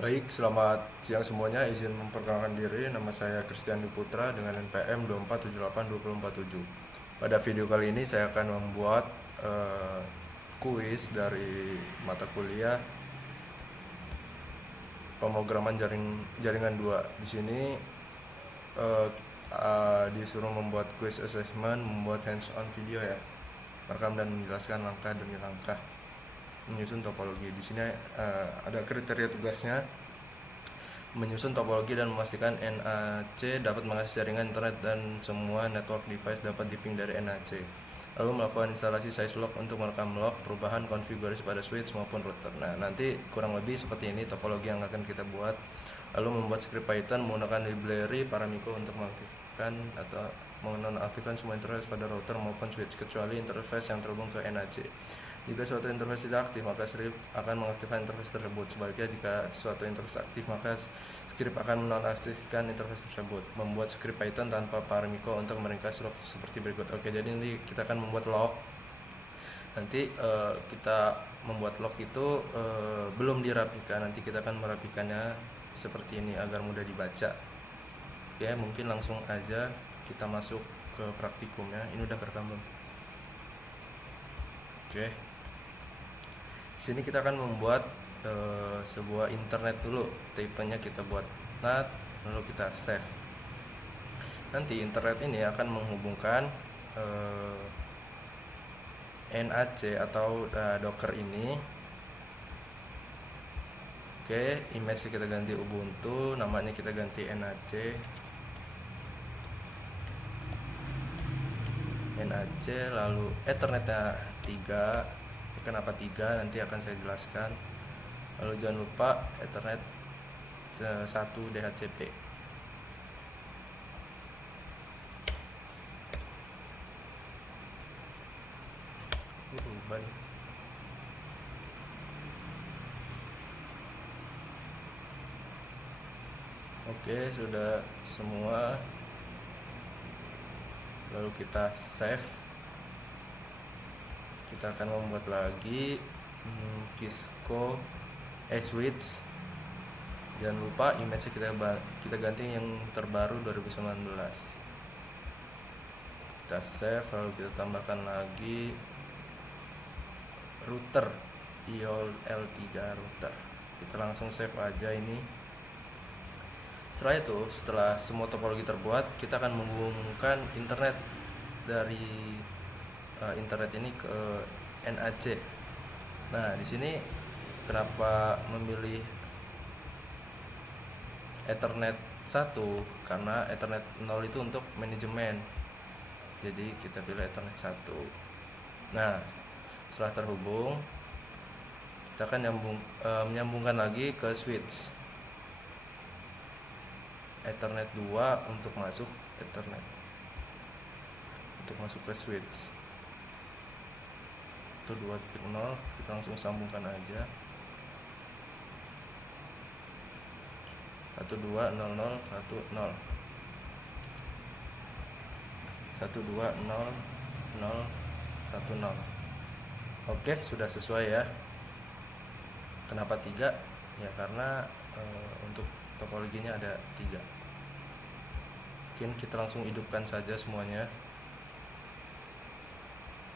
Baik, selamat siang semuanya. Izin memperkenalkan diri, nama saya Christian Putra dengan NPM 2478247. Pada video kali ini saya akan membuat kuis dari mata kuliah pemrograman jaringan 2. Di sini eh, disuruh membuat quiz assessment, membuat hands-on video ya, merekam dan menjelaskan langkah demi langkah menyusun topologi. Di sini ada kriteria tugasnya: menyusun topologi dan memastikan NAC dapat mengakses jaringan internet dan semua network device dapat diping dari NAC. Lalu melakukan instalasi size-log untuk merekam log perubahan konfigurasi pada switch maupun router. Nah, nanti kurang lebih seperti ini topologi yang akan kita buat. Lalu membuat script Python menggunakan library Paramiko untuk mengaktifkan atau menonaktifkan semua interface pada router maupun switch kecuali interface yang terhubung ke NAC. Jika suatu interface tidak aktif, maka script akan mengaktifkan interface tersebut. Sebaliknya, jika suatu interface aktif, maka script akan menonaktifkan interface tersebut. Membuat script Python tanpa Paramiko untuk meringkas log seperti berikut. Oke, jadi ini kita akan membuat log. Nanti kita membuat log itu belum dirapikan. Nanti kita akan merapikannya seperti ini agar mudah dibaca. Oke, mungkin langsung aja kita masuk ke praktikumnya. Ini udah kerekam belum? Oke. Di sini kita akan membuat sebuah internet dulu. Tipenya kita buat NAT, lalu kita save. Nanti internet ini akan menghubungkan NAC atau Docker ini. Oke, image kita ganti Ubuntu, namanya kita ganti NAC. Lalu Ethernetnya 3. Kenapa 3? Nanti akan saya jelaskan. Lalu jangan lupa Ethernet 1 DHCP. Oke, sudah semua. Lalu kita save. Kita akan membuat lagi Cisco switch. Jangan lupa image kita ganti yang terbaru 2019. Kita save, lalu kita tambahkan lagi router IOL L3 router. Kita langsung save aja ini. Setelah itu, setelah semua topologi terbuat, kita akan menghubungkan internet dari internet ini ke NAC. Nah, di sini kenapa memilih Ethernet 1? Karena Ethernet 0 itu untuk manajemen. Jadi kita pilih Ethernet 1. Nah, setelah terhubung, kita akan menyambungkan lagi ke switch Ethernet 2 untuk masuk Ethernet, untuk masuk ke switch itu 2.0. Kita langsung sambungkan aja 120010 120010. Oke, sudah sesuai ya. Kenapa 3? Ya karena untuk topologinya ada 3. Mungkin kita langsung hidupkan saja semuanya.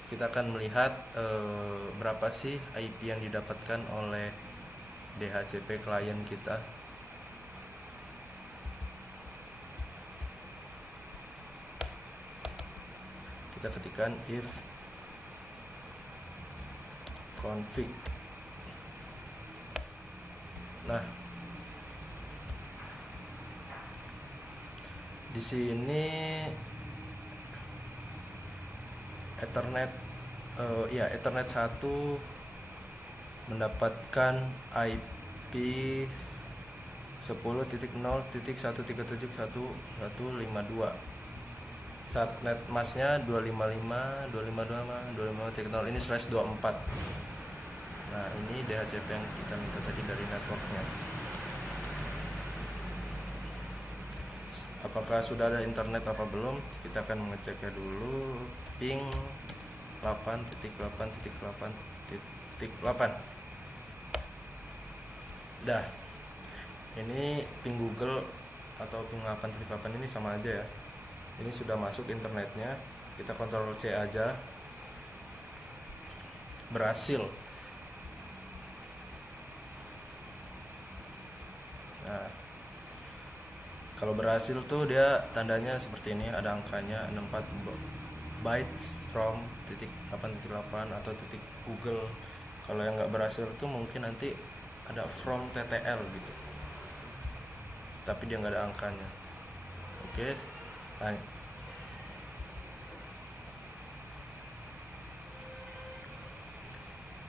Kita akan melihat berapa sih IP yang didapatkan oleh DHCP klien kita. Kita ketikkan if config. Nah, di sini Ethernet Ethernet 1 mendapatkan IP 10.0.137.1.152. Subnet masnya 255.255.255.0. Ini /24. Nah, ini DHCP yang kita minta tadi dari networknya. Apakah sudah ada internet apa belum? Kita akan mengeceknya dulu. Ping 8.8.8.8. Dah. Ini ping Google atau ping 8.8 ini sama aja ya. Ini sudah masuk internetnya, kita Ctrl C aja. Berhasil. Nah, kalau berhasil tuh dia tandanya seperti ini, ada angkanya 64 bytes from titik 8.8 atau titik Google. Kalau yang nggak berhasil tuh mungkin nanti ada from TTL gitu, tapi dia nggak ada angkanya. Oke. Nah,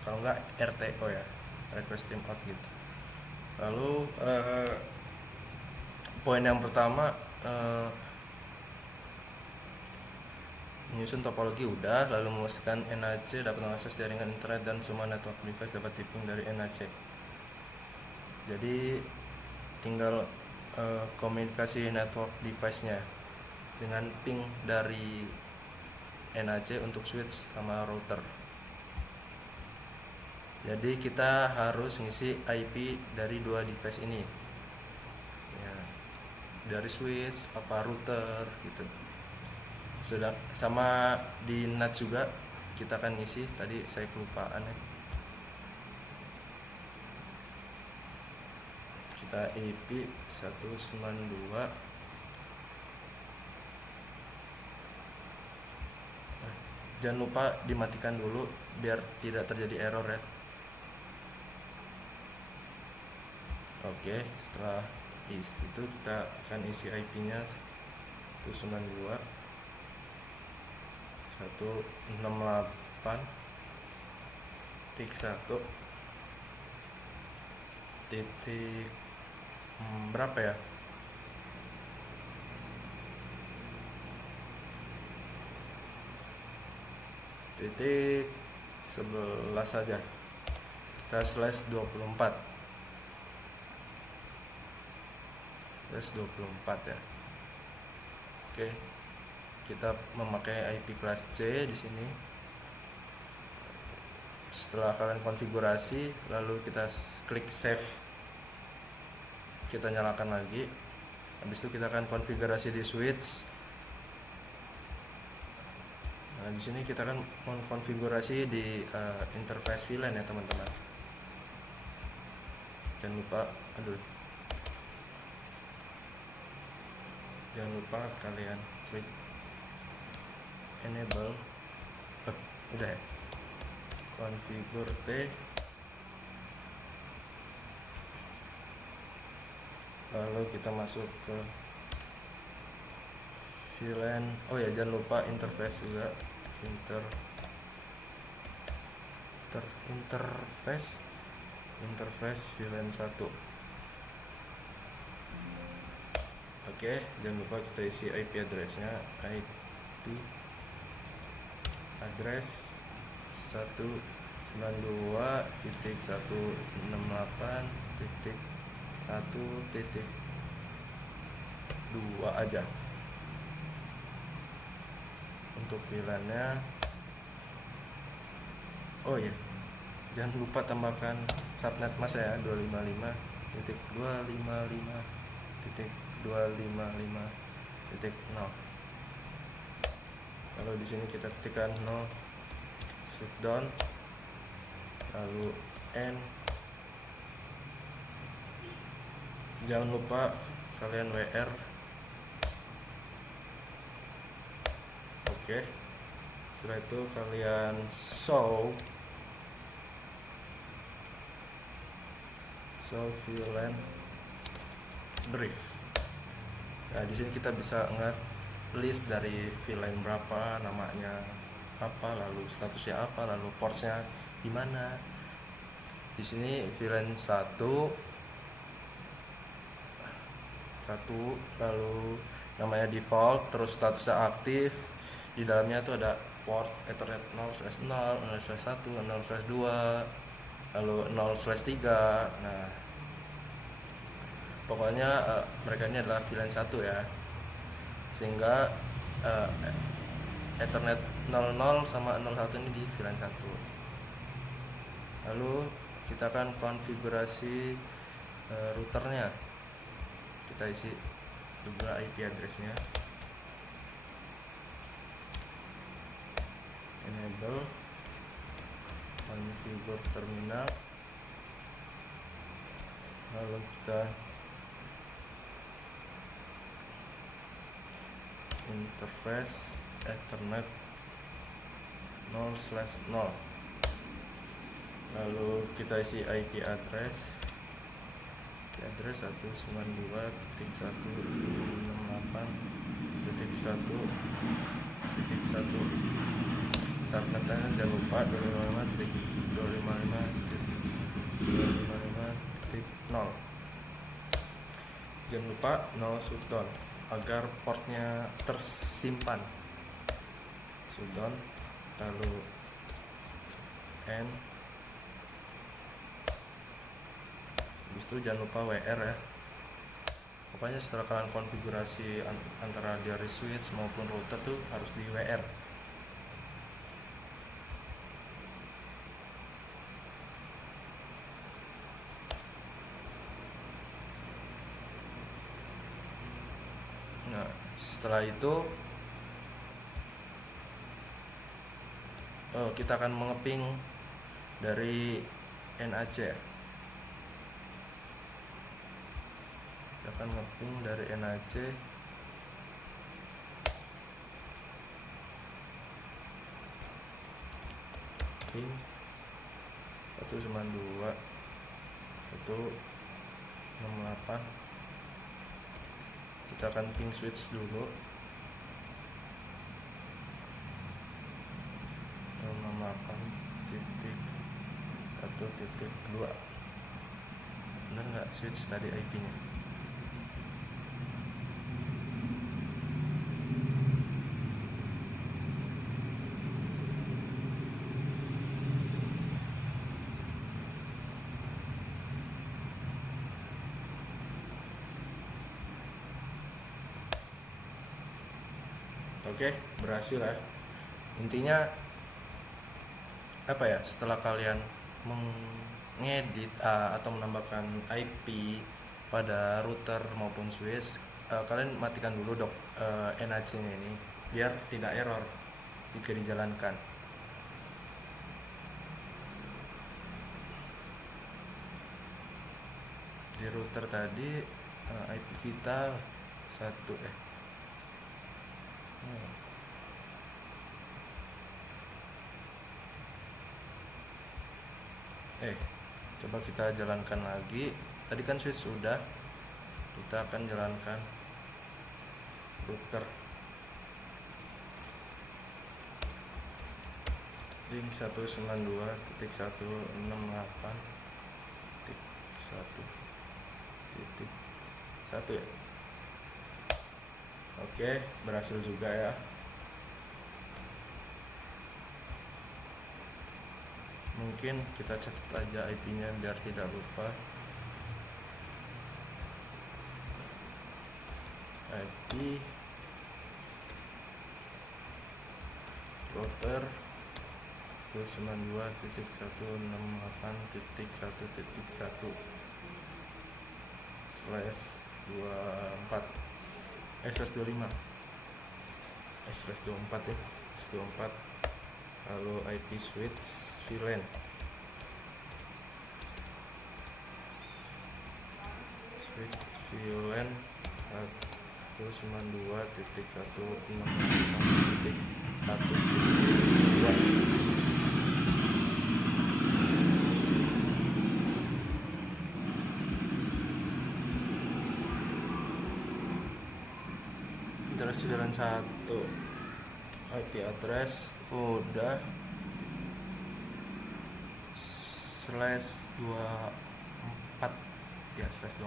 kalau nggak RTO ya, request timeout gitu. Lalu poin yang pertama, menyusun topologi udah, lalu memastikan NAC dapat mengakses jaringan internet dan semua network device dapat tiping dari NAC. Jadi tinggal komunikasi network device-nya dengan ping dari NAC untuk switch sama router. Jadi kita harus ngisi IP dari dua device ini ya, dari switch apa router gitu. Sudah sama di NAT juga kita akan ngisi, tadi saya kelupaan ya. Kita IP 192. Jangan lupa dimatikan dulu biar tidak terjadi error ya. Oke, setelah itu kita akan isi IP-nya 192 168 titik 1 titik berapa ya? Titik 11 saja. Kita /24 ya. Oke. Kita memakai IP kelas C di sini. Setelah kalian konfigurasi, lalu kita klik save. Kita nyalakan lagi. Habis itu kita akan konfigurasi di switch. Nah, di sini kita akan mengkonfigurasi di interface VLAN ya, teman-teman. Jangan lupa kalian klik enable. Udah ya. Configure T. Lalu kita masuk ke VLAN. Oh ya, jangan lupa interface juga. Interface VLAN 1. Oke, jangan lupa kita isi IP address-nya. IP address 192.168.1.2 aja untuk VLAN-nya. Oh ya, jangan lupa tambahkan subnet mask ya, 255.255.255.0. Kalau di sini kita ketikkan no shutdown, lalu N. Jangan lupa kalian WR. Oke. Setelah itu kalian show VLAN brief. Nah, di sini kita bisa list dari VLAN berapa, namanya apa, lalu statusnya apa, lalu portsnya di mana. Di sini VLAN 1, lalu namanya default, terus statusnya aktif. Di dalamnya tuh ada port Ethernet 0/0, 0/1, 0/2, lalu 0/3. Nah, pokoknya mereka ini adalah VLAN 1 ya, sehingga Ethernet 00 sama 01 ini di VLAN 1. Lalu kita akan konfigurasi routernya. kita isi juga IP address-nya. Enable configure terminal, lalu kita interface Ethernet 0/0, lalu kita isi IP address 192.168.1.1. Subnetnya jangan lupa 255.255.255.0. Jangan lupa no shutdown agar portnya tersimpan. Shutdown, lalu N. Habis itu jangan lupa WR ya. Pokoknya setelah kalian konfigurasi antara dari switch maupun router tuh harus di WR. Nah, setelah itu kita akan mengeping dari NAC. Kita akan ngeping dari NAC ping 192.168. Kita akan ping switch dulu 168.1.2. Bener nggak switch tadi IP-nya? Oke, berhasil ya. Intinya apa ya? Setelah kalian mengedit atau menambahkan IP pada router maupun switch, kalian matikan dulu NAC-nya ini biar tidak error jika dijalankan. Di router tadi IP kita 1 coba kita jalankan lagi. Tadi kan switch sudah, kita akan jalankan router. Link 192.168.1.1 ya. Oke, berhasil juga ya. Mungkin kita catat aja IP-nya biar tidak lupa. IP router 192.168.24/24 ya, 24. Lalu IP switch VLAN VLAN 192.168.1.2. Terus jalan 1 IP address udah /24 ya, /24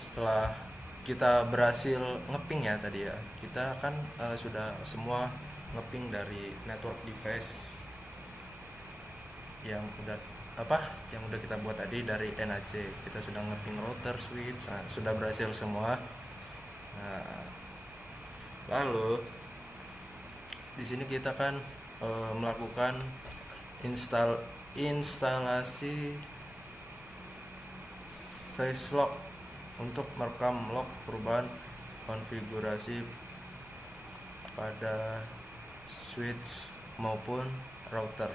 setelah kita berhasil ngeping ya tadi ya, kita kan sudah semua ngeping dari network device yang udah kita buat tadi dari NAC. Kita sudah ngeping router, switch, sudah berhasil semua. Nah, lalu di sini kita kan melakukan instalasi syslog untuk merekam log perubahan konfigurasi pada switch maupun router.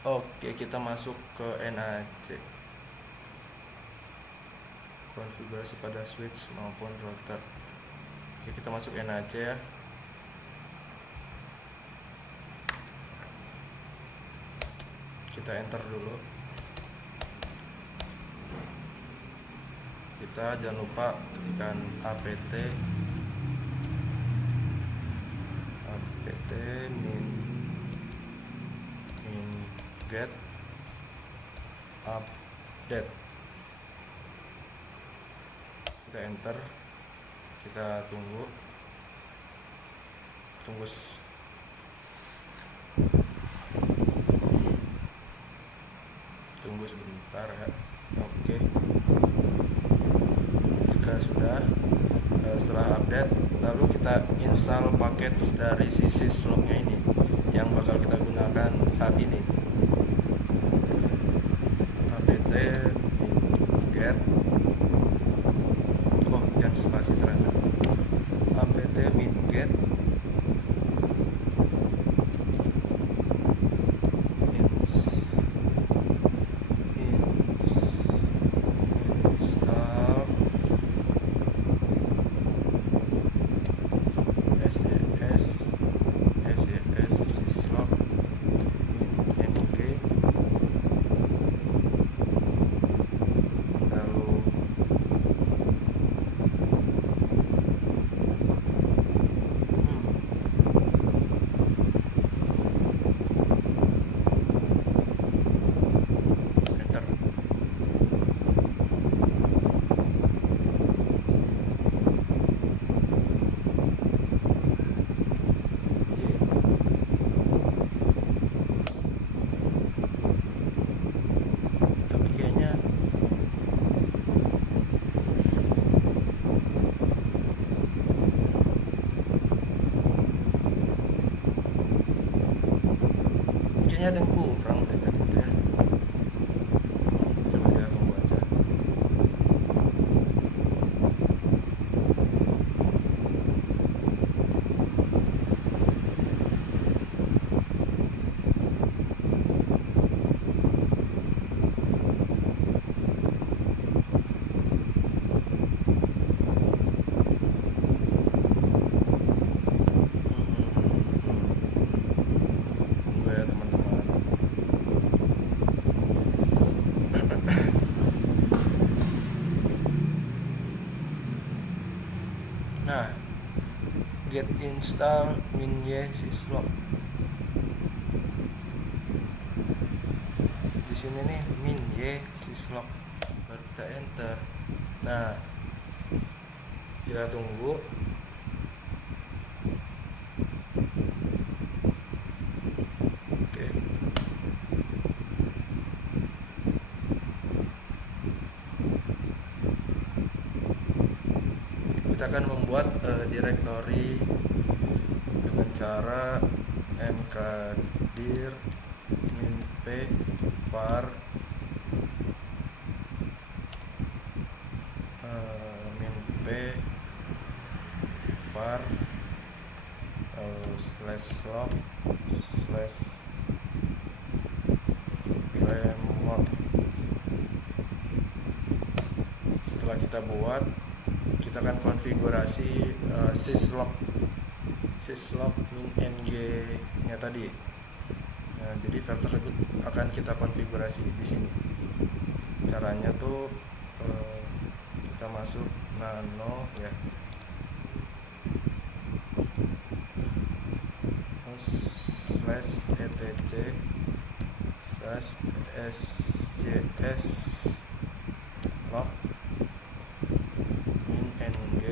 Oke, kita masuk ke NAC, konfigurasi pada switch maupun router. Oke, kita masuk NAC ya. Kita enter dulu. Kita jangan lupa ketikkan apt min get update. Kita enter, kita tunggu sebentar ya. Oke, jika sudah, setelah update, lalu kita install paket dari si syslognya ini yang bakal kita gunakan saat ini. Apt get, jangan spasi ternyata. Apt min get SES syslog min ng, lalu enter. Kayaknya ada yang kurang dari tadi itu ya. Coba kita tunggu aja. Tunggu ya teman-teman. Nah, get install min syslog. Di sini nih min syslog. Baru kita enter. Nah, kita tunggu. Oke. Kita akan membuat directory dengan cara mkdir min-p var min-p var /log /remote. Setelah kita buat, kita akan konfigurasi syslog min ng nya tadi. Nah, jadi file tersebut akan kita konfigurasi di sini. Caranya tuh kita masuk nano ya, /etc/sjs log min ng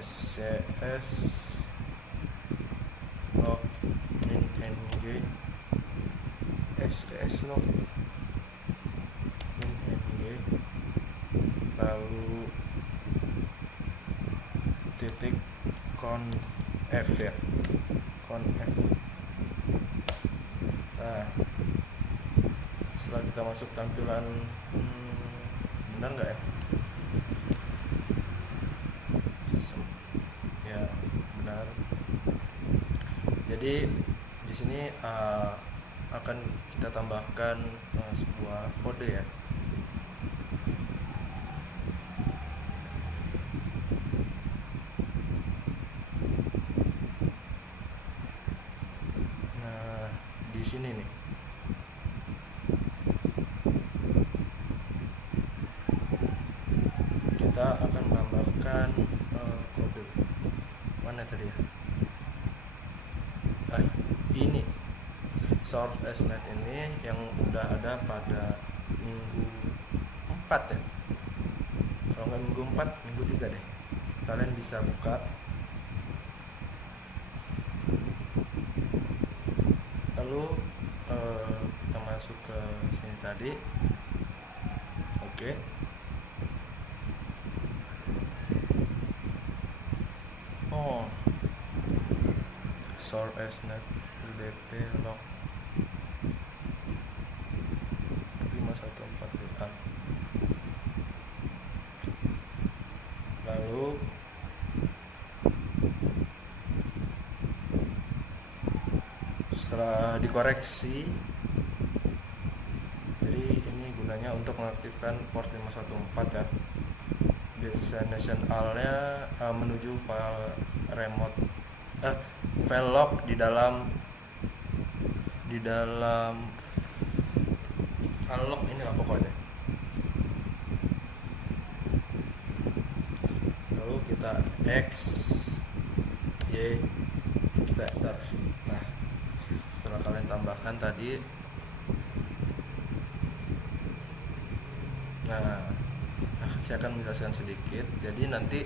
/scs log ss log min ng lalu titik conf ya, conf. Nah, setelah kita masuk tampilan benar nggak ya? Ya benar. Jadi di sini akan kita tambahkan sebuah kode ya. Nah, di sini nih. Kita akan menambahkan kode. Mana tadi ya? Ini source SNet ini yang udah ada pada minggu 4 ya. Kalau nggak minggu 4, minggu 3 deh. Kalian bisa buka. Lalu kita masuk ke sini tadi. Oke. Source SNet UDP log 514 lalu setelah dikoreksi, jadi ini gunanya untuk mengaktifkan port 514 ya. Destination AL-nya menuju file remote file log di dalam file log ini lah pokoknya. Lalu kita X Y, kita enter. Nah, setelah kalian tambahkan tadi, nah saya akan menjelaskan sedikit. Jadi nanti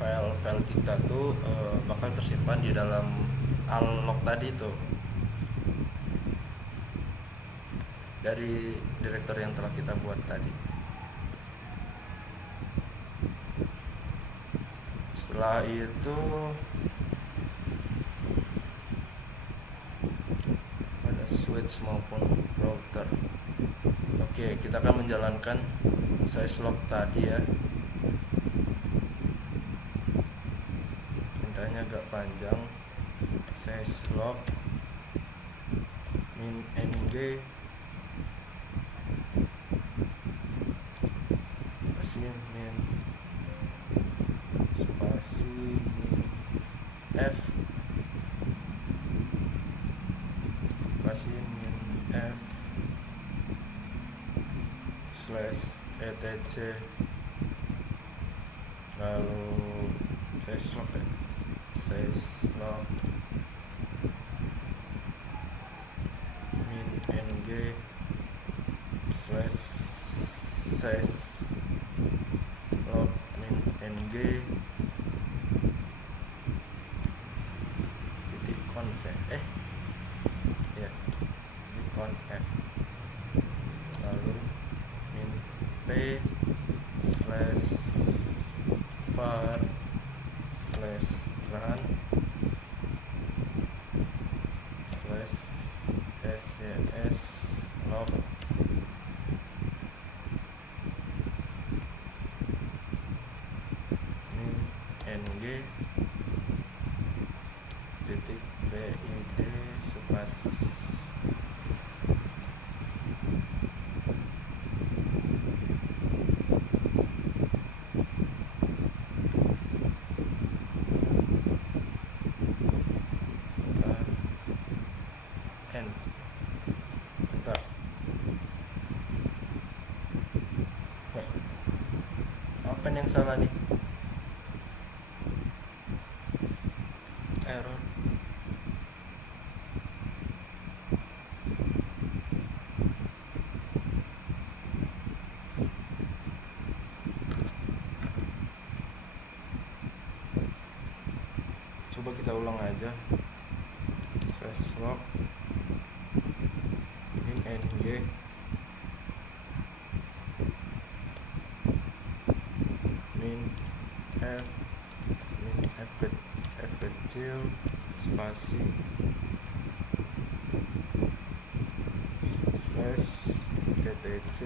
file-file kita tuh bakal tersimpan di dalam al-log tadi tuh, dari direktori yang telah kita buat tadi. Setelah itu ada switch maupun router. Oke, kita akan menjalankan size log tadi ya. Mintanya agak panjang. Size log min ng spasi min f spasi min f slash etc, lalu size log ya, size log min ng slash size log min ng titik conf ya titik conf, lalu min p slash var slash run slash scns log min ng titik bid spas bentar. Apa yang salah nih? Error. Coba kita ulang aja. Size log ng min f kecil spasi slash ktc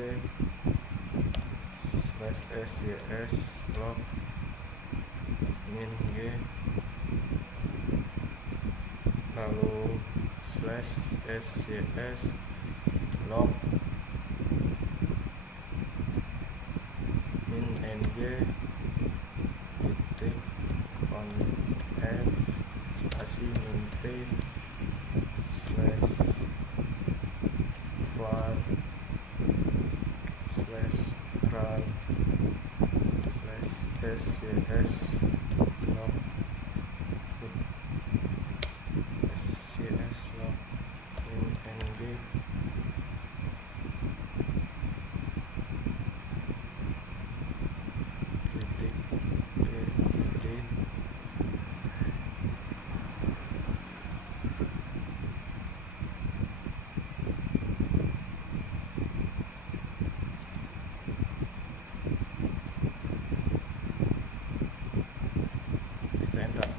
slash sys log min g lalu slash sys log min ng titik conf spasi min p slash var slash run slash sys log sys log min ng titik ptd kita enter.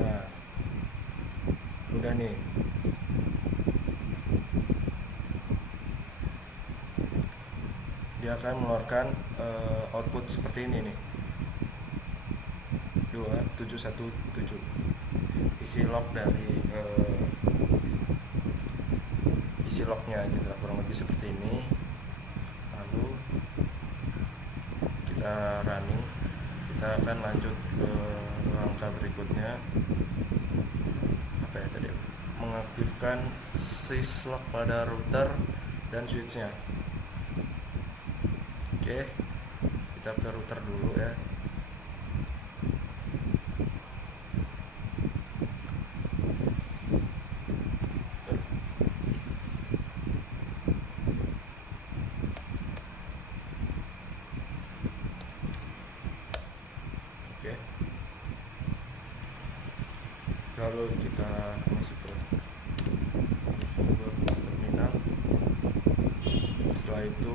Nah, udah nih. Dia akan mengeluarkan output seperti ini nih, 2717 isi log dari isi lognya gitu lah, kurang lebih seperti ini. Lalu kita running, kita akan lanjut ke langkah berikutnya, apa ya tadi, mengaktifkan syslog pada router dan switchnya. Oke, kita ke router dulu ya. Oke, lalu kita masuk ke terminal. Setelah itu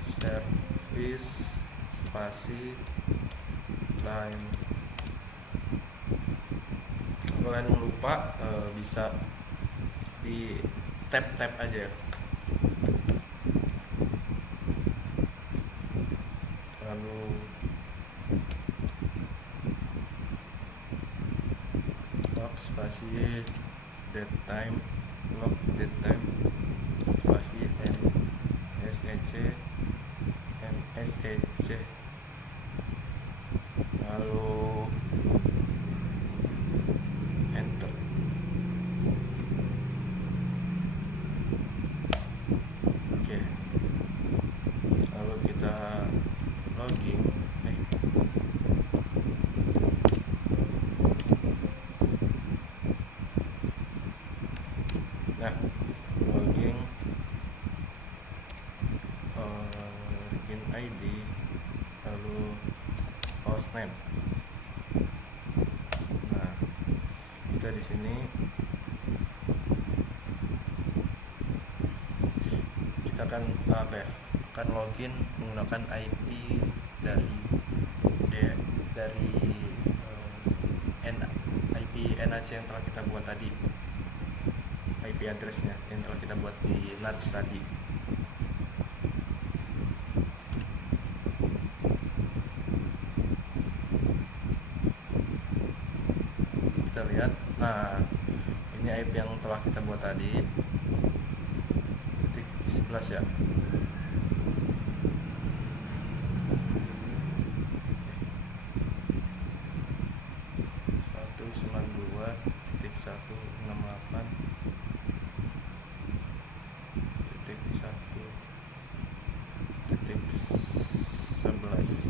service spasi time. Kalau kalian lupa bisa di tap aja ya. Lalu log spasi date time, log date time spasi msec, lalu enter. Oke, lalu kita login. Nah, login login ID, lalu hostname. Nah, kita di sini kita akan akan login menggunakan IP dari IP NAC yang telah kita buat tadi, IP addressnya yang telah kita buat di NAC tadi. Kita lihat, nah ini IP yang telah kita buat tadi, titik 11 ya. 192.1.1.11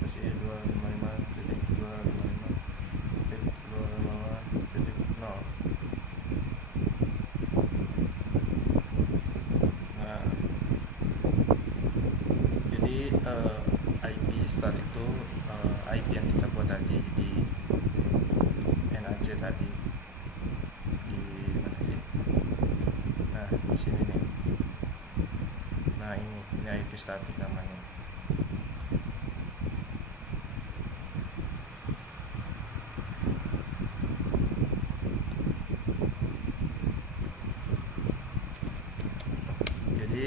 masih 255.255.255.0. Nah, jadi static tuh IP yang kita buat tadi di NAC tadi, di mana sih? Nah di sini nih. Nah ini IP static namanya. Jadi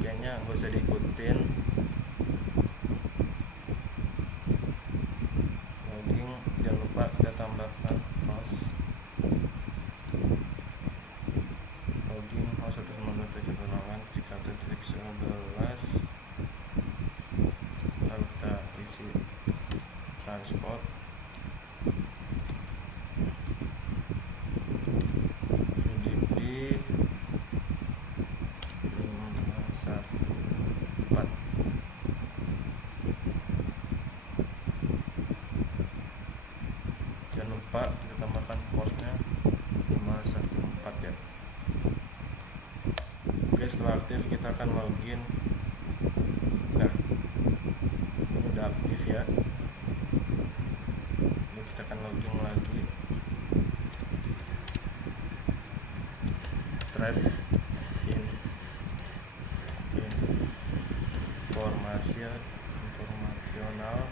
kayaknya nggak usah diikutin. Loading, jangan lupa kita tambahkan host. Loading host 192.168.3.11. Lalu kita isi transport. UDP 514. Jangan lupa kita tambahkan portnya 514 ya. Oke, setelah aktif kita akan login. Nah ini udah aktif ya. Ini kita akan login lagi. Trap informasional,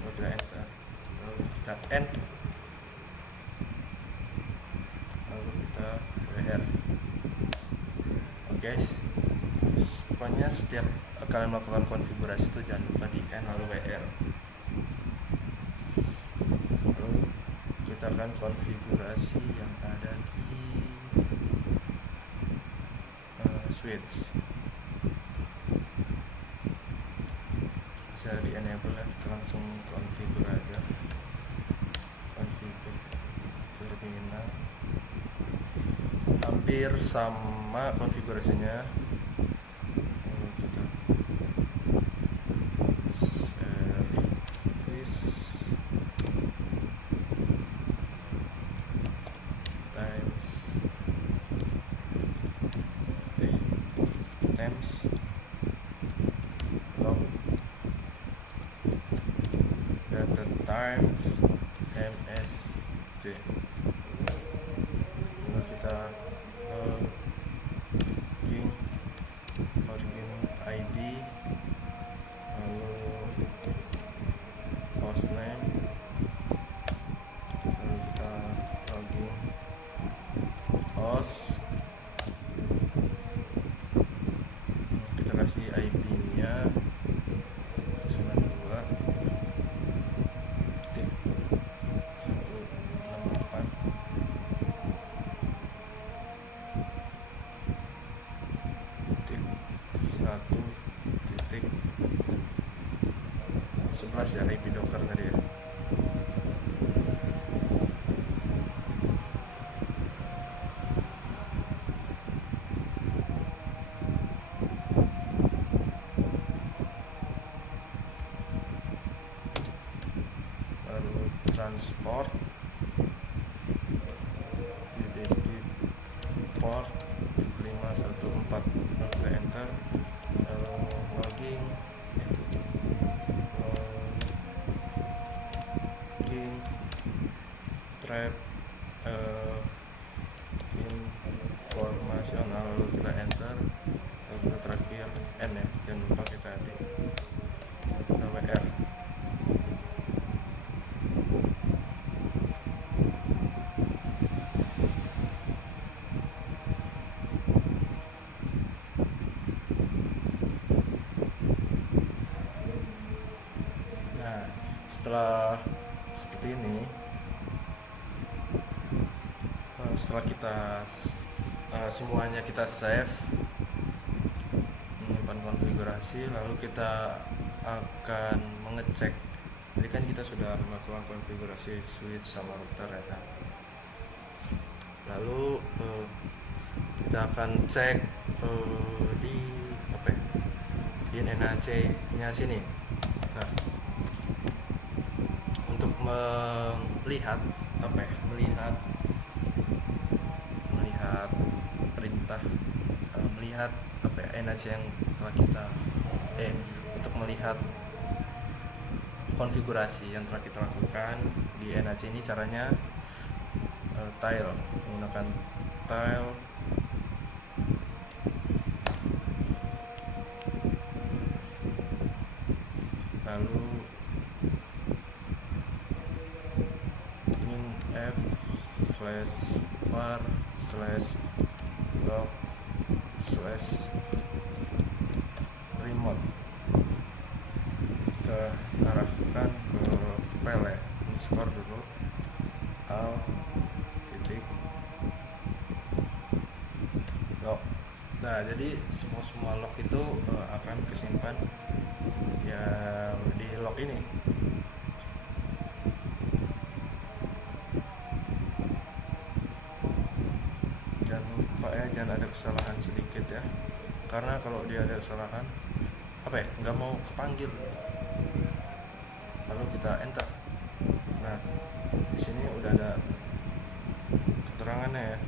lalu kita enter, lalu kita end, lalu kita WR. Oke, pokoknya setiap kalian melakukan konfigurasi itu jangan lupa di end lalu WR. Lalu kita akan konfigurasi yang ada di switch. Bisa di enable ya, kita langsung configure aja. Configure terminal, hampir sama konfigurasinya. Kita service times log data times msj. Lalu kita origin ID, lalu hostname, lalu kita login host, kita kasih IP nya 1.1.11 ya, IP Docker tadi ya. Lalu transport UDP port 514, lalu kita enter, lalu logging trap informasional, lalu kita enter, lalu kita terakhir N ya, jangan lupa kita add, kita WR. Nah setelah seperti ini, setelah kita semuanya kita save, menyimpan konfigurasi, lalu kita akan mengecek. Jadi kan kita sudah melakukan konfigurasi switch sama router ya kan. Lalu kita akan cek di apa ya, di NAC nya sini. Nah, untuk melihat apa ya, melihat perintah, melihat apa ya, NAC yang telah kita untuk melihat konfigurasi yang telah kita lakukan di NAC ini. Caranya tile, menggunakan tile, lalu min f slash var slash log slash remote, kita arahkan ke file ya, underscore dulu al titik log. Nah, jadi semua log itu akan kesimpan ya di log ini. Jangan lupa ya, jangan ada kesalahan sedikit ya, karena kalau dia ada kesalahan nggak mau kepanggil. Lalu kita enter. Nah, di sini udah ada keterangannya ya.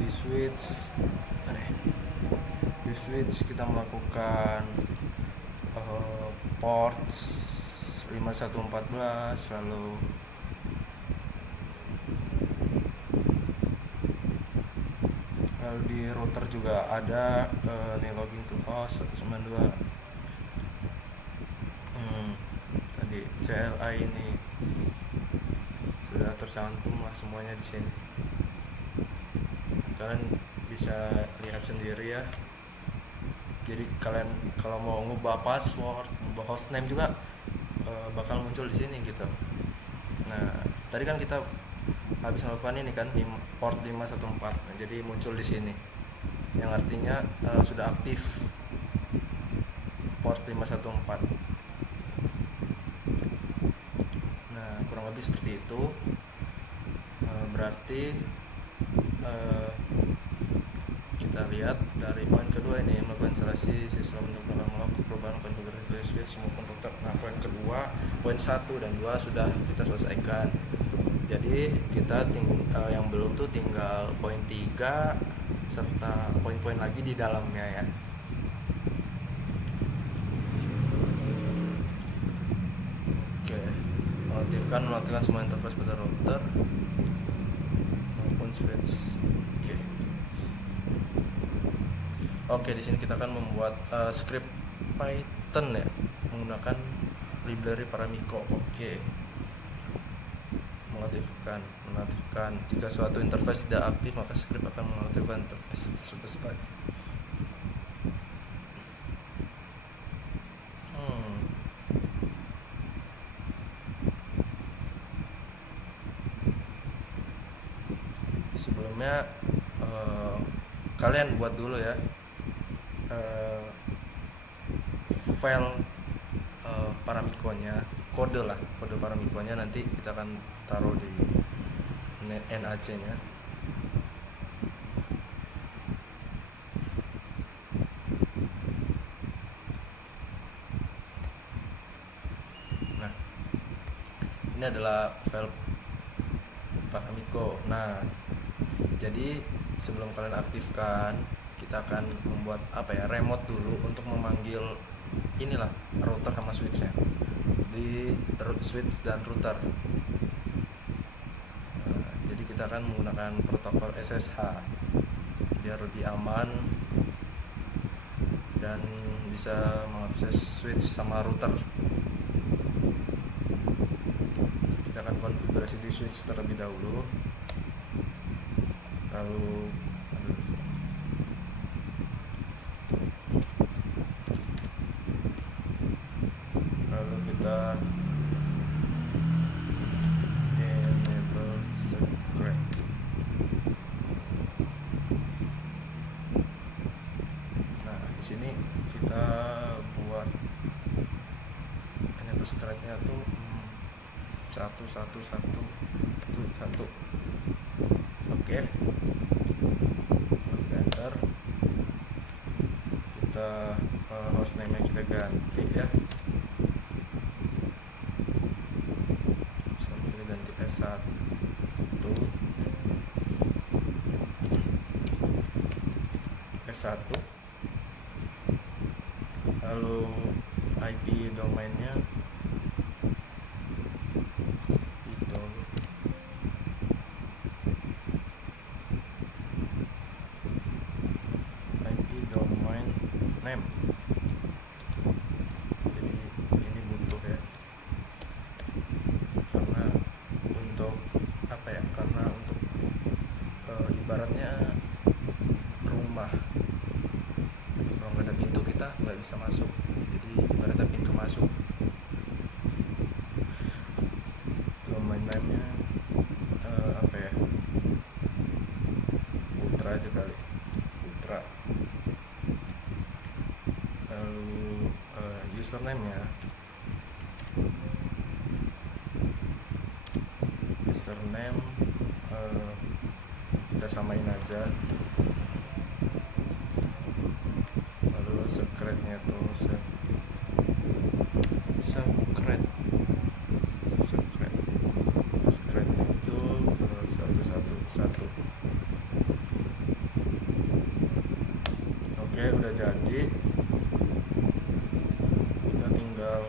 Di switch kita melakukan ports 5114, lalu di router juga ada nih login to host 192. Tadi CLI ini sudah tercantum lah semuanya di sini. Kalian bisa lihat sendiri ya. Jadi kalian kalau mau ngubah password, ngubah hostname juga bakal muncul di sini gitu. Nah, tadi kan kita habis melakukan ini kan di port 514. Nah, jadi muncul di sini yang artinya sudah aktif port 514. Nah, kurang lebih seperti itu. Berarti kita lihat dari poin kedua ini, melakukan instalasi sistem untuk melakukan perubahan konfigurasi switch maupun router. Nah, poin kedua, poin 1 dan 2 sudah kita selesaikan. Jadi kita yang belum tuh tinggal poin 3 serta poin-poin lagi di dalamnya ya. Oke, mengaktifkan semua interface pada router maupun switch. Oke, di sini kita akan membuat script Python ya, menggunakan library Paramiko. Oke. Mengaktifkan. Jika suatu interface tidak aktif, maka script akan mengaktifkan interface tersebut. Sebelumnya kalian buat dulu ya file Paramikonya, kode Paramikonya, nanti kita akan taruh di NAC nya. Nah, ini adalah file Paramiko. Nah, jadi sebelum kalian aktifkan, kita akan membuat remote dulu untuk memanggil inilah router sama switchnya di switch dan router. Jadi kita akan menggunakan protokol SSH biar lebih aman dan bisa mengakses switch sama router. Kita akan konfigurasi di switch terlebih dahulu, lalu kita enable secret. Nah, di sini kita buat enable secretnya tuh 11111. Oke. Enter. Kita hostname-nya kita ganti ya. S1 S1 lalu IP domainnya itu IP domain name. Jadi ini butuh ya, karena untuk apa ya, karena untuk ibaratnya rumah, kalau nggak ada pintu kita nggak bisa masuk, jadi ibaratnya pintu masuk. Domain name-nya apa ya, Putra aja kali, Putra. Lalu username ya, username kita samain aja. Lalu secretnya tuh secret itu 111. Oke, udah jadi, kita tinggal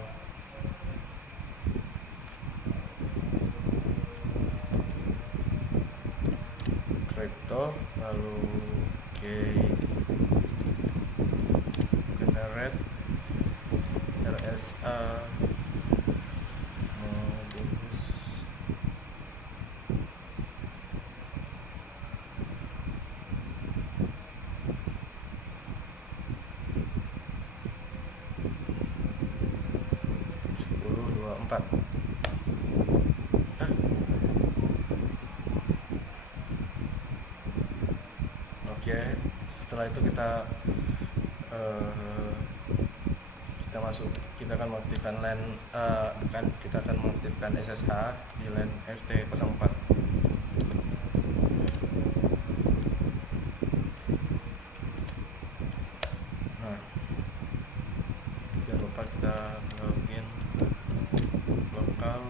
crypto, lalu generate RSA modus empat. Oke, setelah itu kita akan mengaktifkan LAN, kita akan mengaktifkan SSH di LAN RT04. Nah, jangan lupa kita login lokal,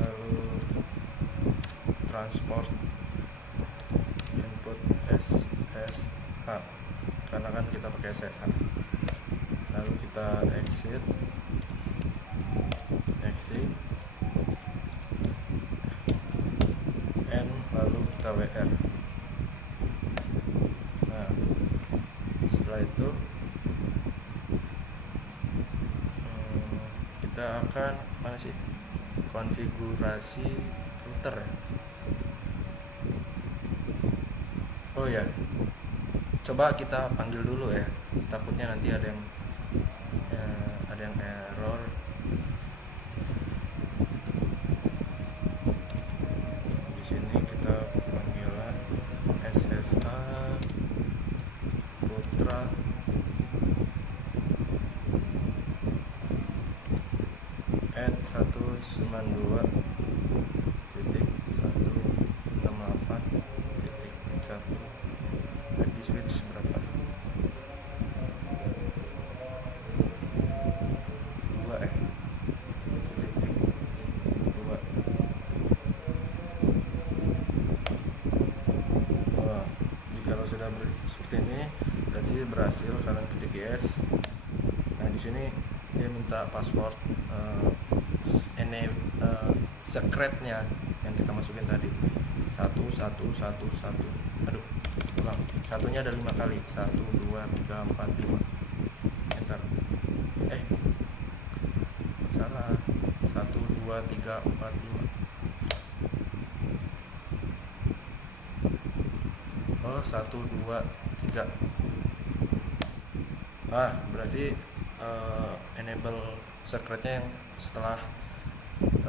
lalu transport input SSH, karena kan kita pakai SSH. Lalu kita exit, N, lalu kita WR. Nah, setelah itu kita akan konfigurasi router ya. Oh ya, coba kita panggil dulu ya, takutnya nanti ada yang error. Di sini kita panggilan SSH Putra N192.168.1 IP switch berapa? 2 titik 2. Wah, jika sudah seperti ini berarti berhasil, kalian ketik yes. Nah, di sini dia minta password secretnya yang kita masukin tadi 1111. Aduh, ulang. Satunya ada 5 kali. 1 2 3 4 5. Enter. Salah. 1 2 3 4 5. Oh, 1 2 3. Berarti enable secretnya yang setelah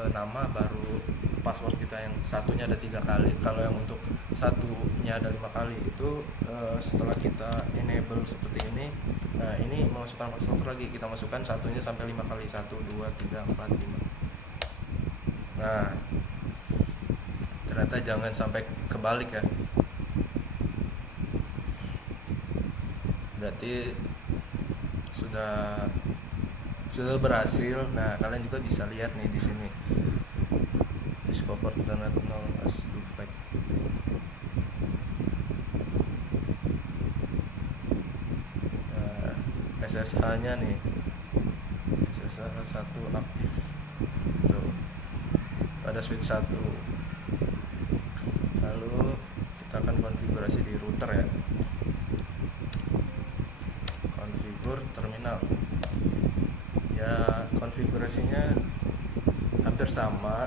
nama baru password kita, yang satunya ada 3 kali. Kalau yang untuk satunya ada 5 kali itu setelah kita enable seperti ini, nah ini memasukkan password lagi, kita masukkan satunya sampai 5 kali. 1 2 3 4 5. Nah, ternyata jangan sampai kebalik ya. Berarti sudah berhasil. Nah, kalian juga bisa lihat nih di sini, discover the not known as duplex. SSH nya nih, SSH 1 aktif tuh pada switch 1. Lalu kita akan konfigurasi di router ya, konfigur terminal ya. Konfigurasinya hampir sama,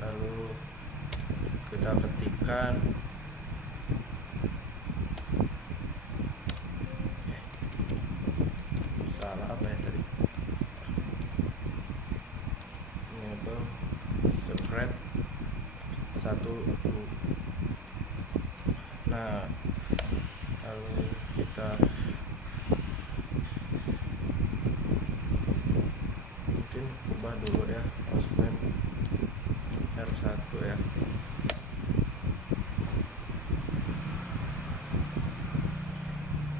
lalu kita ketikkan salah apa ya tadi, enable secret 1. Nah, lalu kita mungkin ubah dulu ya hostname R1 ya.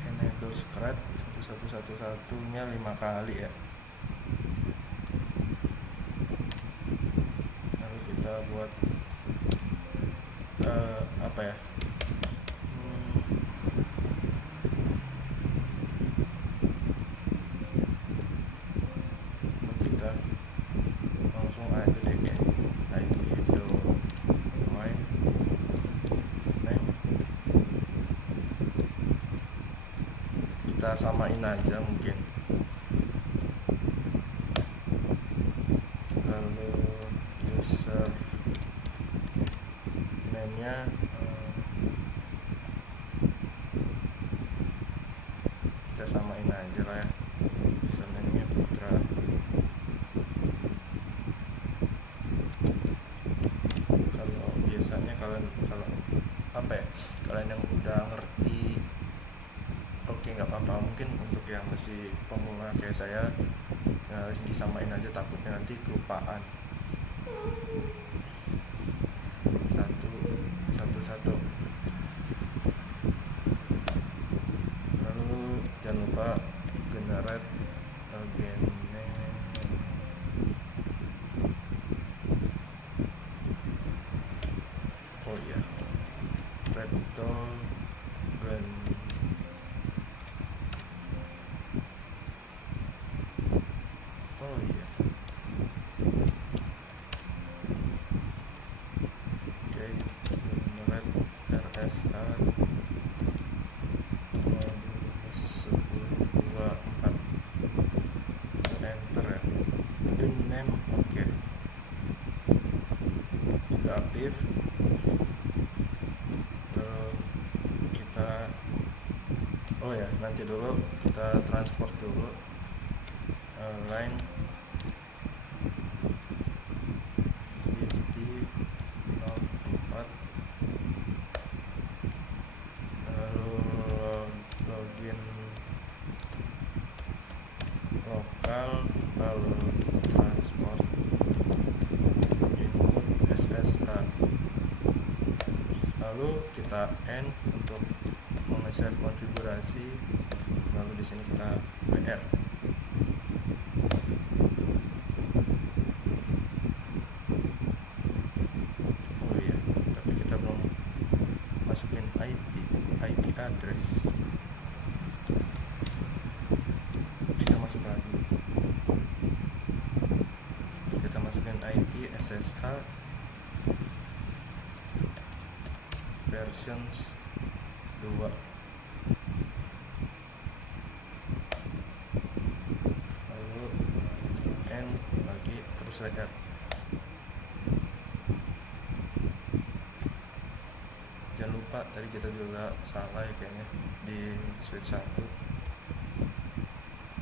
Enable secret 1111 nya 5 kali ya. Lalu kita buat apa ya, kita langsung aja deh kayak IP domain name, kita samain aja mungkin. Lalu user name nya kita samain aja lah ya, username nya Putra. Kalau biasanya kalau apa ya, kalian yang udah ngerti oke nggak apa-apa. Mungkin untuk yang masih pemula kayak saya ya, disamain aja, takutnya nanti kelupaan. 111. Lalu jangan lupa generate login name. Oh iya, recto gen. Oh iya, oke, generate RSH 1024 enter ya. Login name oke, sudah aktif. Kita oh ya, nanti dulu kita transport dulu line VT04, lalu login lokal, lalu transport input SSH, lalu kita end untuk meng-save konfigurasi. Lalu di sini kita WR. Oh iya, tapi kita belum masukin IP address. Kita masuk lagi, kita masukin IP SSH versions 2. Lalu N lagi, terus WR. Jangan lupa tadi kita juga salah ya kayaknya di switch 1.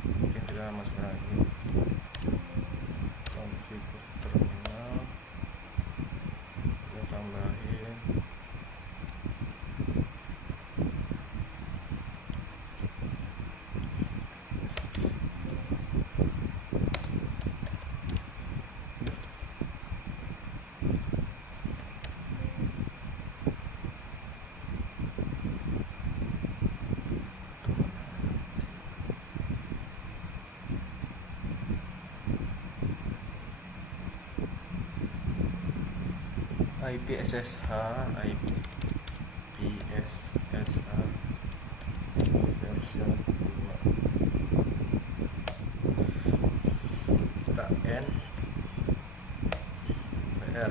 Mungkin kita masuk lagi konfigur terminal, kita tambahin IP SSH version 2. Kita N PR.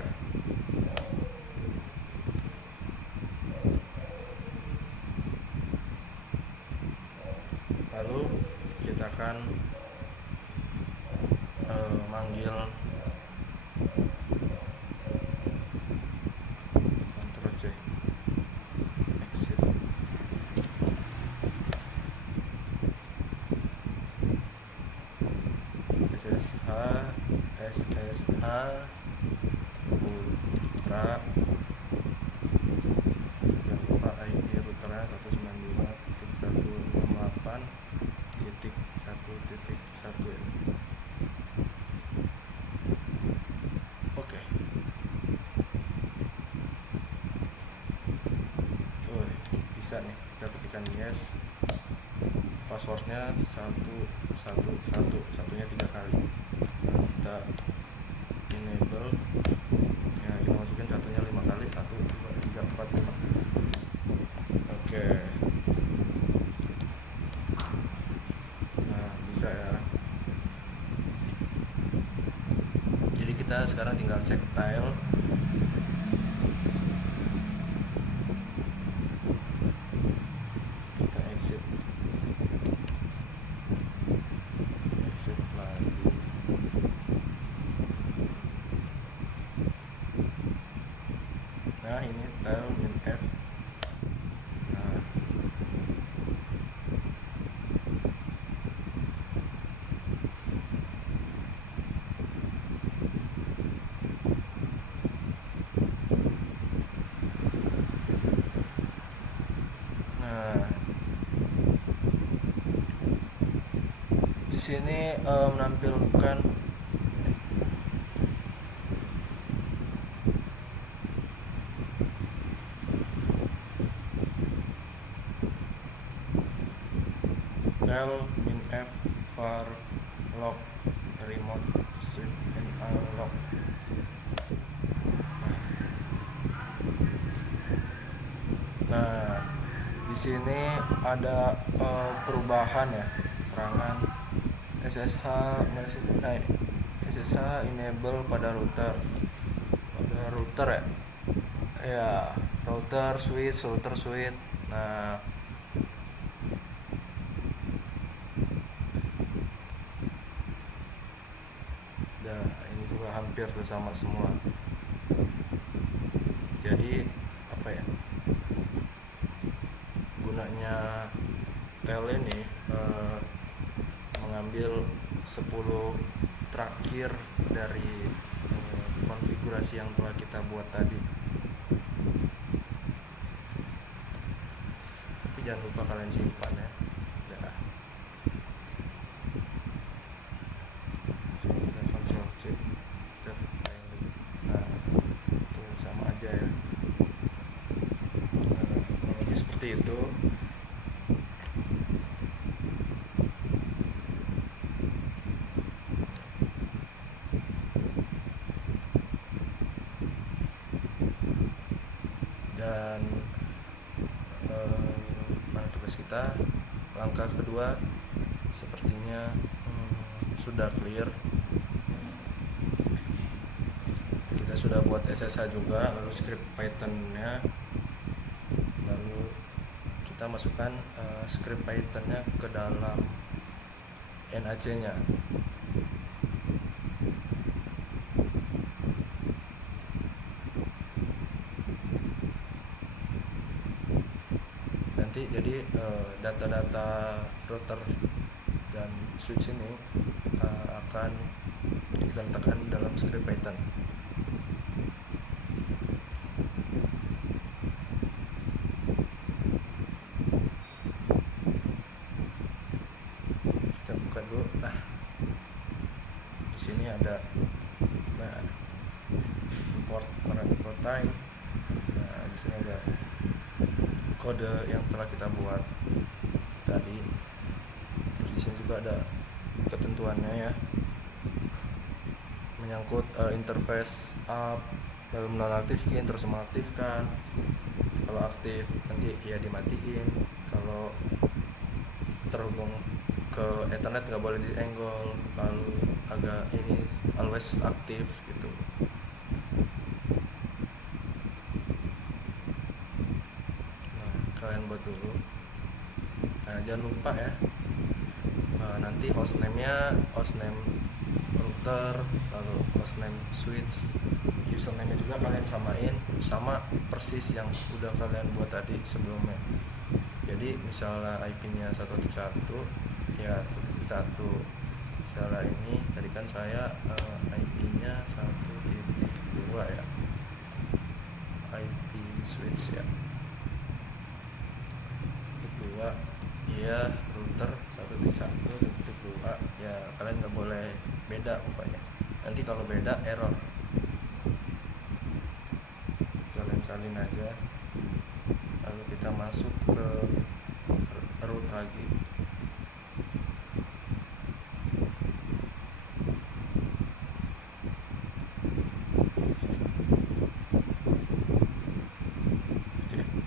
Lalu kita akan manggil Ctrl C exit. SSH Ultra, jangan lupa IP routernya 192.168.1.1 ya. Oke. Bisa nih, kita ketikkan yes, passwordnya 111, satunya 3 kali. Lalu kita enable ya, kita masukin satunya 5 kali, 1 2 3 4 5. Oke. Nah, bisa ya. Jadi kita sekarang tinggal cek tile. Kita exit lagi. Nah, ini tile minf. Nah, di sini menampilkan tile minf var log remote switch and unlock. Nah, di sini ada perubahan ya, keterangan SSH SSH enable pada router ya. Ya, router switch. Nah, ini juga hampir sama semua. Jadi apa ya, gunanya tel ini mengambil 10 terakhir dari konfigurasi yang telah kita buat tadi. Tapi jangan lupa kalian simpan ya. Kita Ctrl C. Nah, itu sama aja ya. Ini seperti itu. Dan mana tugas kita, langkah kedua sepertinya sudah clear. Kita sudah buat SSH juga, lalu script Python-nya, lalu kita masukkan script Python-nya ke dalam NAC-nya. Nanti jadi data-data router dan switch ini akan kita letakkan dalam script Python. Kita buka dulu. Nah, di sini ada import parameter time. Nah, di sini ada kode yang telah kita buat tadi. Terus di sini juga ada ketentuannya ya, menyangkut interface up, lalu menonaktifkan terus mengaktifkan. Kalau aktif nanti ya dimatiin, kalau terhubung ke Ethernet nggak boleh dienggol, lalu agak ini always aktif gitu. Nah, kalian buat dulu. Nah, jangan lupa ya, nanti hostname-nya hostname router, lalu hostname switch, username-nya juga kalian samain sama persis yang udah kalian buat tadi sebelumnya. Jadi misalnya IP-nya 1.1 ya 1.1. Misalnya ini tadi kan saya IP-nya 1.2 ya, IP switch ya 1.2, iya router 1.1 1.2 ya, kalian nggak boleh beda pokoknya, nanti kalau beda error. Kalian salin aja, lalu kita masuk ke root lagi.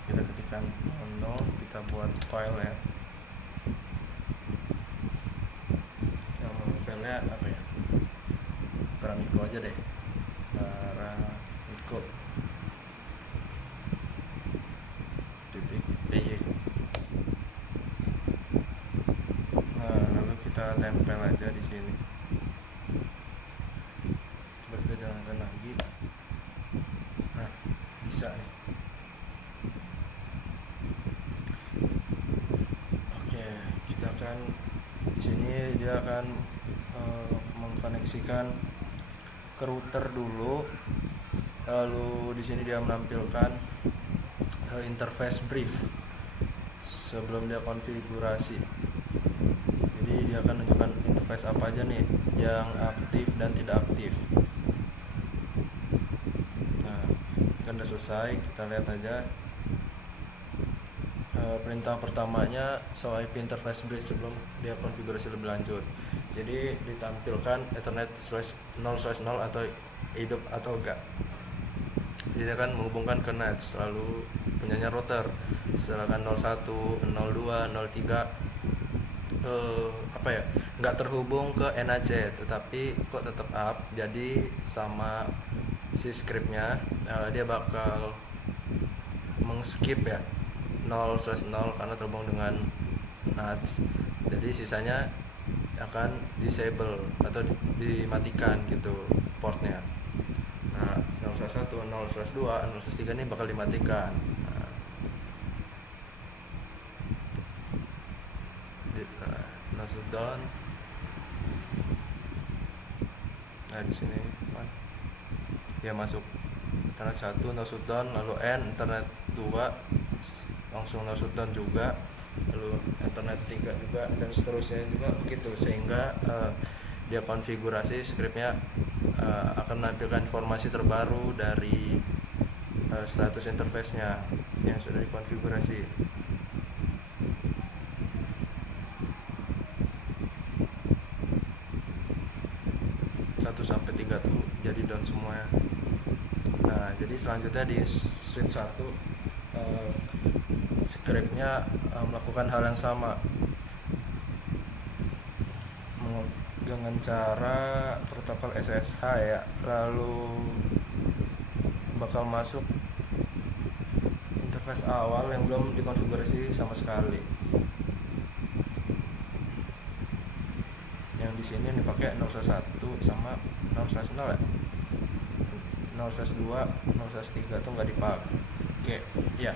Kita ketikkan 00, kita buat file ya. Nama filenya apa ya, Paramiko aja deh, Paramiko .py. Nah, lalu kita tempel aja di sini. Coba kita jalankan lagi. Nah, bisa nih. Oke, kita akan di sini dia akan mengkoneksikan ke router dulu. Lalu di sini dia menampilkan interface brief sebelum dia konfigurasi. Jadi dia akan menunjukkan interface apa aja nih yang aktif dan tidak aktif. Nah, kan udah selesai, kita lihat aja. Perintah pertamanya show IP interface brief sebelum dia konfigurasi lebih lanjut. Jadi ditampilkan Ethernet /0/0 atau hidup atau enggak. Jadi akan menghubungkan ke NAT, selalu punyanya router. Sedangkan 01, 02, 03 apa ya, nggak terhubung ke NAC, tetapi kok tetap up. Jadi sama si scriptnya dia bakal mengskip ya 0/0 karena terhubung dengan NAT. Jadi sisanya akan disable atau dimatikan gitu portnya. Nah, 0/1, 0/2, 0/3 ini bakal dimatikan. Nah, shutdown. Nah, di sini ya masuk internet 1 no shutdown, lalu N internet 2 langsung no shutdown juga, lalu internet 3 juga, dan seterusnya juga begitu, sehingga dia konfigurasi scriptnya akan menampilkan informasi terbaru dari status interface-nya yang sudah dikonfigurasi. 1-3 tuh jadi down semuanya. Nah, jadi selanjutnya di switch 1 scriptnya melakukan hal yang sama dengan cara protokol SSH ya, lalu bakal masuk interface awal yang belum dikonfigurasi sama sekali. Yang di sini dipakai 0/1 sama 0/0 ya. 0/2, 0/3 tuh nggak dipakai. Oke, ya.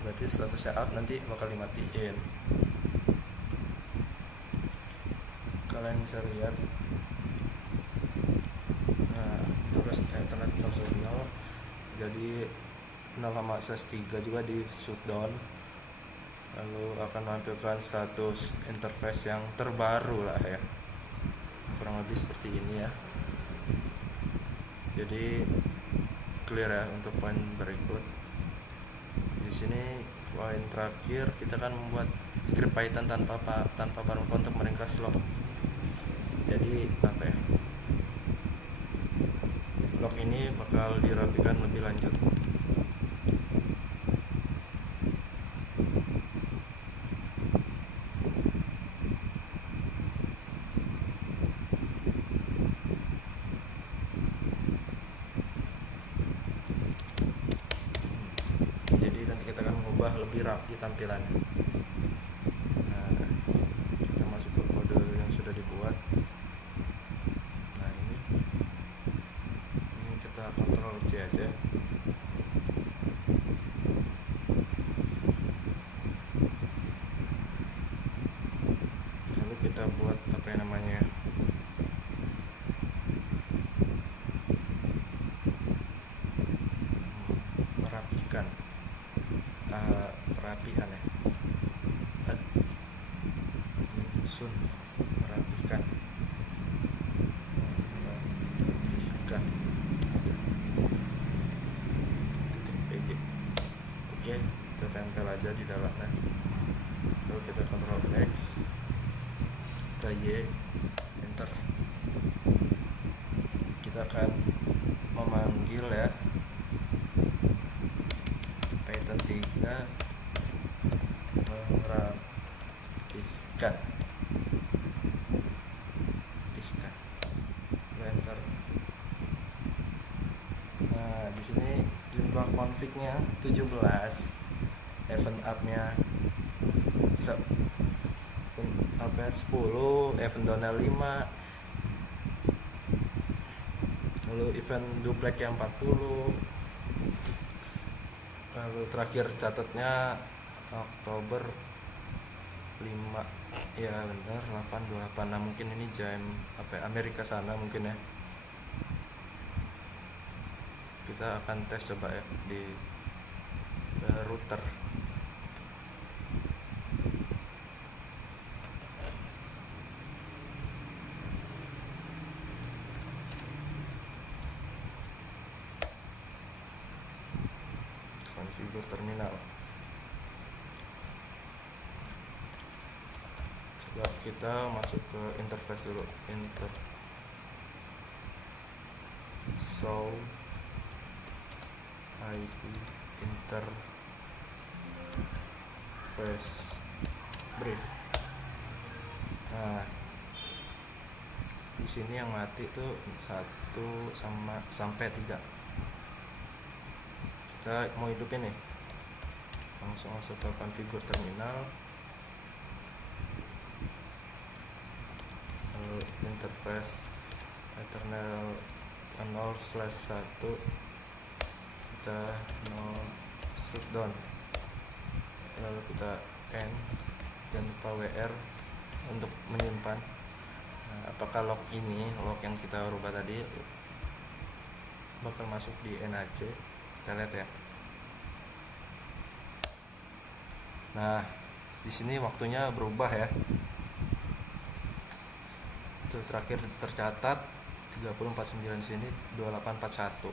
Berarti statusnya up, nanti bakal dimatiin. Kalian bisa lihat. Nah, terus internet 0/0, jadi 0/3 juga di shutdown. Lalu akan menampilkan status interface yang terbaru lah ya, kurang lebih seperti ini ya. Jadi clear ya untuk poin berikut. Di sini poin terakhir, kita akan membuat script Python tanpa Paramco untuk meringkas log. Jadi apa ya, lock ini bakal dirapikan lebih lanjut. Jadi nanti kita akan mengubah lebih rapi tampilannya. Nah, kita masuk ke kode yang sudah dibuat. Nah, ini kita Ctrl C aja. Lalu kita buat apa yang namanya merapikan, perapian ya, menyusun, merapikan, merapikan, titik PG. Oke, kita tempel aja di dalamnya. Lalu kita Ctrl X, kita Y, enter. Kita akan memanggil ya Python 3 merapikan, enter. Nah, di sini jumlah config-nya 17, event up-nya 10, event downnya 5, lalu event duplex yang 40, lalu terakhir catatnya Oktober 5, ya benar 828. Nah, mungkin ini jam Amerika sana mungkin ya. Kita akan tes coba ya di router. Konfigur terminal. Coba kita masuk ke interface dulu. Show IP interface brief. Nah, di sini yang mati tuh 1 sampai 3. Kita mau hidupin nih, langsung masuk ke konfigur terminal, lalu interface eternal 0/1, kita no shutdown, lalu kita n, jangan lupa wr untuk menyimpan. Nah, apakah log yang kita rubah tadi bakal masuk di NAC? Kita lihat ya. Nah, di sini waktunya berubah ya. Itu terakhir tercatat 3049, di sini 2841.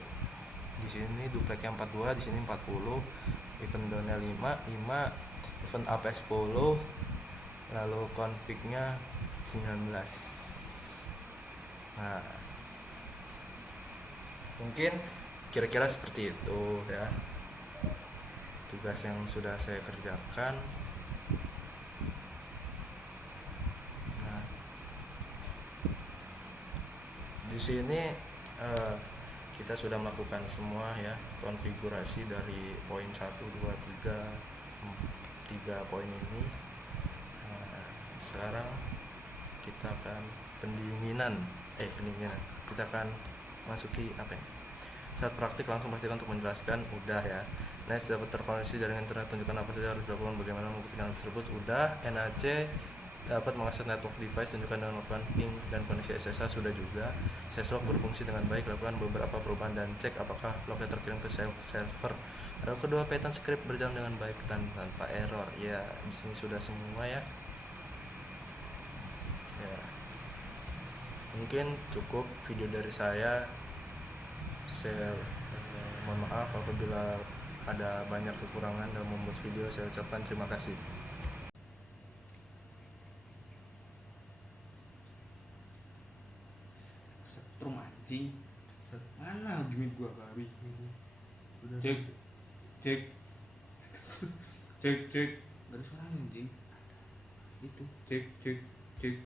Di sini duplexnya 42, di sini 40, event downnya 5, event up 10, lalu config-nya 19. Nah, mungkin kira-kira seperti itu ya tugas yang sudah saya kerjakan. Nah, di sini kita sudah melakukan semua ya konfigurasi dari poin 1, 2, 3 poin ini. Nah, sekarang kita akan pendinginan. Kita akan masuki apa ya? Saat praktik langsung pastikan untuk menjelaskan. Udah ya. NAC dapat terkoneksi jaringan internet. Tunjukkan apa saja harus dilakukan, bagaimana membuktikan hal tersebut. Udah. NAC dapat mengakses network device. Tunjukkan dengan melakukan ping dan koneksi SSH. Sudah juga. Syslog berfungsi dengan baik. Lakukan beberapa perubahan dan cek apakah lognya terkirim ke server. Lalu kedua, Python script berjalan dengan baik dan tanpa error. Ya, di sini sudah semua ya. Ya. Mungkin cukup video dari saya. Saya mohon maaf apabila ada banyak kekurangan dalam membuat video. Saya ucapkan terima kasih. Setrum anjing. Mana gimmick gua babi? Udah. Cek. Cek. Cek. Gak ada suaranya anjing. Itu. Cek.